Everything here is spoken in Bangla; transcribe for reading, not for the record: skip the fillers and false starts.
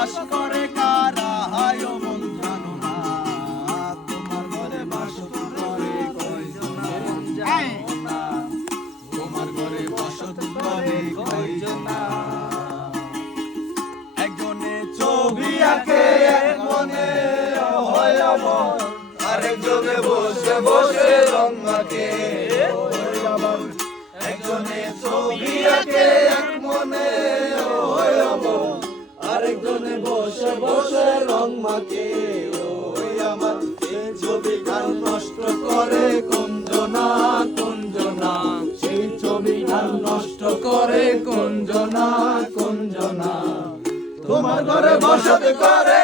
বাস করে কারা হায় মন জানো না তোমার ঘরে বসত করে কয়জন তোমার ঘরে বসত করে কয়জন একজনে ছবি আঁকে এক মনে হয় আমার আরেকজনে বসে বসে রং মাখে একজনে ছবি আঁকে এক মনে হয় আমার আরেকজনে বসে বসে রং মাখে ওই আমার সেই ছবি গান নষ্ট করে কুঞ্জনা কুঞ্জনা সেই ছবি গান নষ্ট করে কুঞ্জনা কুঞ্জনা তোমার ঘরে বসত করে